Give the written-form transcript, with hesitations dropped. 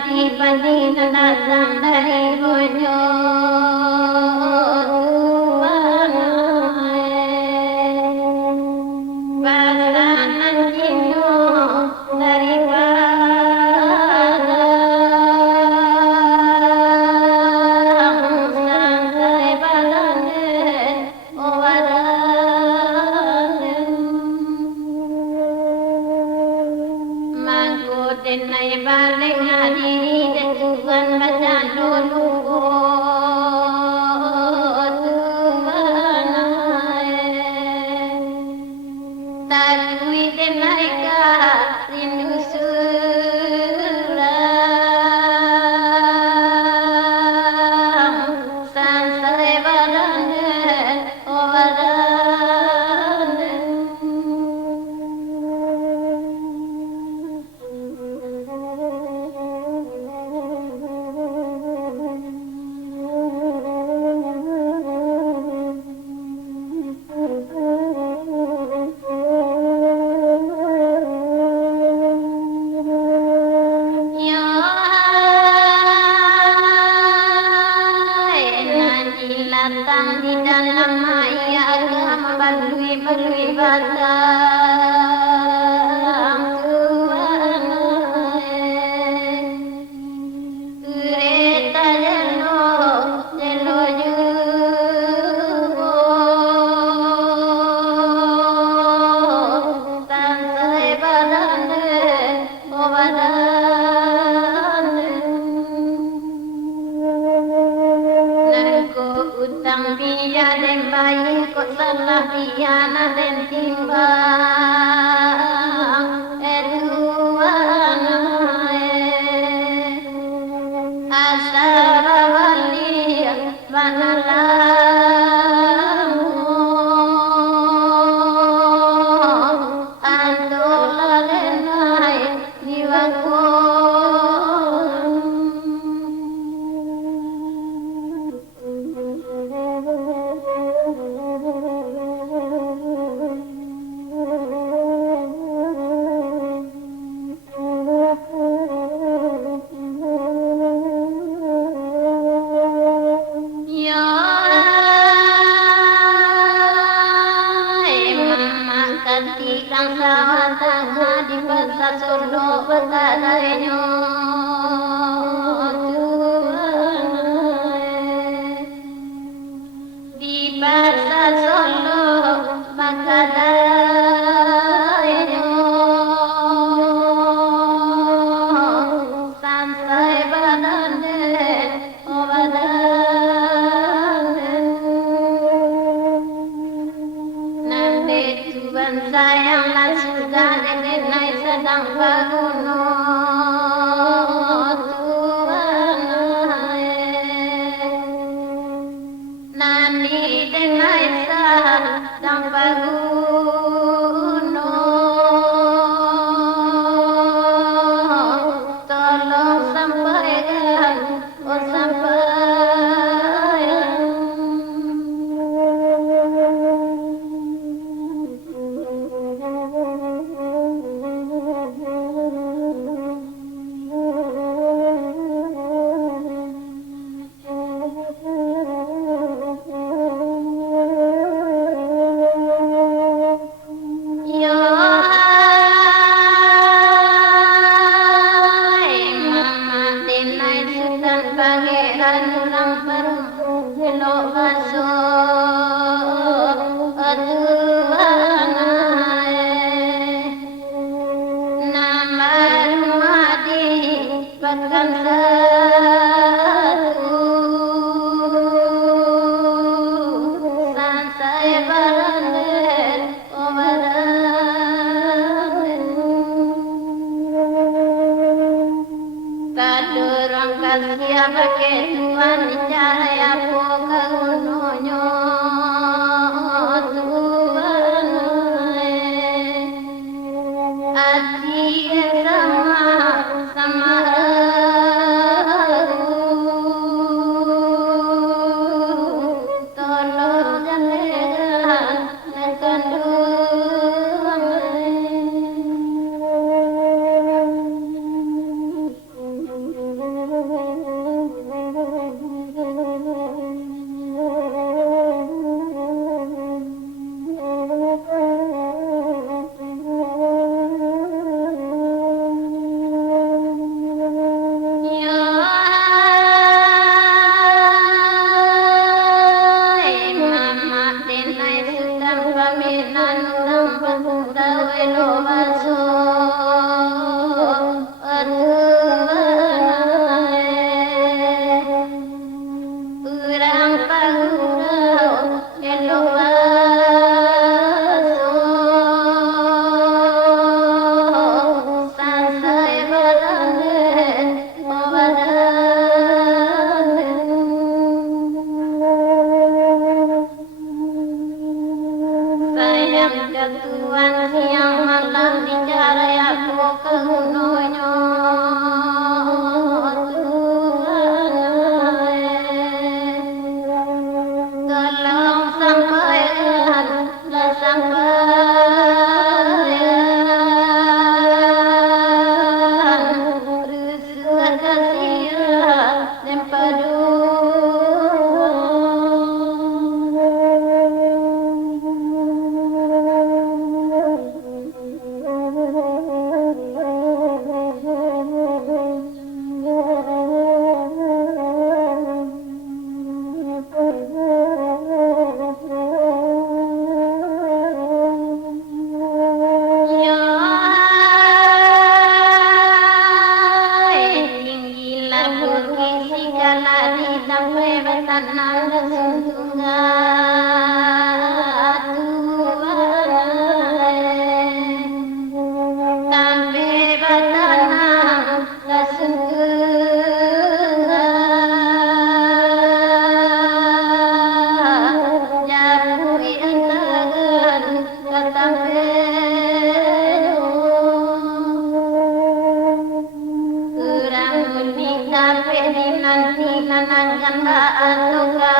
adipati datang dari bujur pasangan Cino daripada sampai balanen owaran mangkutin ay balik hadiri Tuhan baca dulu Tuhan takui denai ka rindu suram sampai balanen owaran datang di dalam maya agama balui batang Tuhan kereta jelo jugo sampai balanen utang dia dan bayi kok salah dia dan timbang Tuhan asal wali manalamu andola lenai jiwaku Ketikang sawah tengah di pasar Solo bertadanya Tuhan di pasar Solo bertadanya sampai balanen owaran nanti Tuhan sayanglah sudah denai sedang berguna Tuhan nanti denai sedang berguna tolong sampaikan pangeran ulang perempuan gelok masuk Tuhan nama rumah di pekan satu sampai balanen owaran kadurang kasih pakai Tuhan cahaya poka gunanya Tuhan hati sama tolong jangan kandung pedinan tina nangan ba atuka